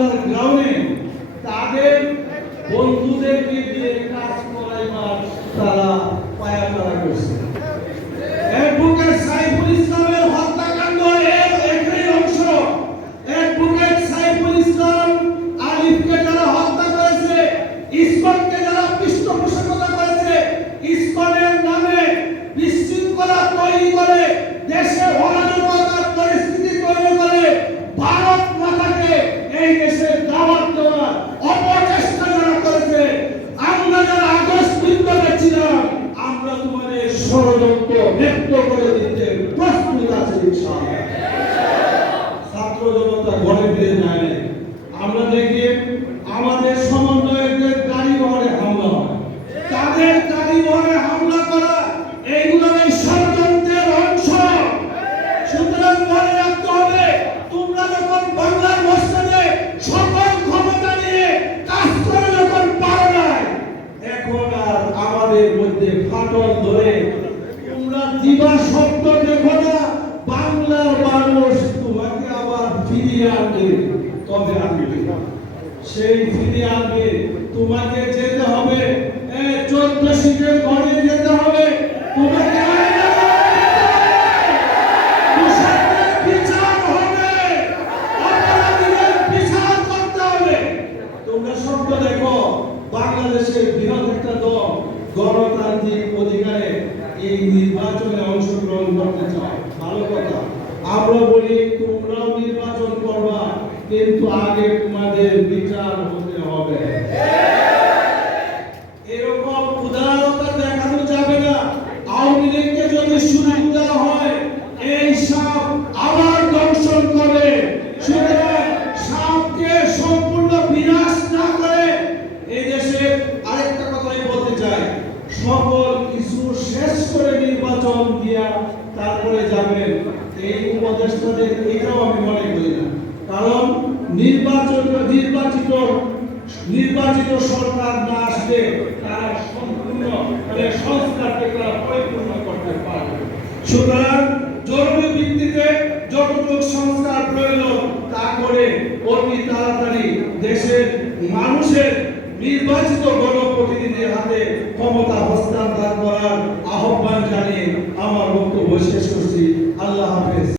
বাংলার গ্রাউন্ডে তাদের বন্ধুদেরকে দিয়ে কাজ করাইবার তারা পায়াপাড়া করছে। অ্যাডভোকেট সাইফুল ইসলামের হত্যাকাণ্ড এর একই অংশ। অ্যাডভোকেট সাইফুল ইসলাম আলিফকে যারা হত্যা করেছে, ইসকনকে যারা পৃষ্ঠপোষকতা করেছে, ইসকনের নামে বিশৃঙ্খলা তৈরি করে দেশে অরাজকতার পরিস্থিতি তৈরি করে ভারত মাতাকে এই দেশে দাওয়াত দেওয়ার অপচেষ্টা যারা করেছে, আমরা যারা আগস্ট বিপ্লবে ছিলাম, আমরা তোমাদের ষড়যন্ত্র ব্যক্ত করে দিতে প্রস্তুত আছি ইনশাআল্লাহ। ছাত্র জনতা ঘরে ফিরে যায় না। আমরা দেখি আমাদের সমন্বয়কদের গাড়ি বহরে হামলা হয়, তাদের গাড়ি বহরে হামলা করা এইগুলো এই ষড়যন্ত্রের অংশ। সুতরাং মনে রাখতে হবে, তোমরা যখন বাংলার মসজিদে সকল ক্ষমতা নিয়ে কাজ করে যখন পারো নাই, এখন আর আমাদের মধ্যে ফাটল ধরে তোমরা দিবা শব্দ দেখো না, বাংলার মানুষ তোমাকে আবার ফিরিয়ে আনবে। তবে আনবে, সেই ফিরিয়ে আনবে, তোমাকে যেতে হবে 14 সিটের ঘরে যেতে হবে, তোমাকে বিচার হবে, অপরাধীদের বিচার করতে হবে। তোমরা শব্দ দেখো, বাংলাদেশের বৃহৎ একটা দল গণতান্ত্রিক অধিকারে এই নির্বাচনে অংশগ্রহণ করতে চায়, ভালো কথা। আমরা বলি তোমরাও নির্বাচন করবা, কিন্তু আগে তোমাদের বিচার হতে হবে। এরকম উদারতা দেখানো যাবে না। আওয়ামী লীগকে যদি সুযোগ দেওয়া হয়, এই সাপ আবার দংশন করে। সুতরাং সাপকে সম্পূর্ণ বিনাশ না করে এই দেশে আরেকটা কথাই বলতে চাই, সকল কিছু শেষ করে নির্বাচন দিয়া তারপরে যাবেন, এই উপদেষ্টাদের এটাও আমি মনে করি না। কারণ নির্বাচিত সরকার না আসলে তারা সম্পূর্ণ সংস্কারকে তারা পরিপূর্ণ করতে পারবে। সুতরাং জরুরি ভিত্তিতে যতটুকু সংস্কার প্রয়োজন তা করে অতি তাড়াতাড়ি দেশের মানুষের নির্বাচিত গণপ্রতিনিধির হাতে ক্ষমতা হস্তান্তর করার আহ্বান জানিয়ে আমার বক্তব্য শেষ করছি। আল্লাহ হাফেজ।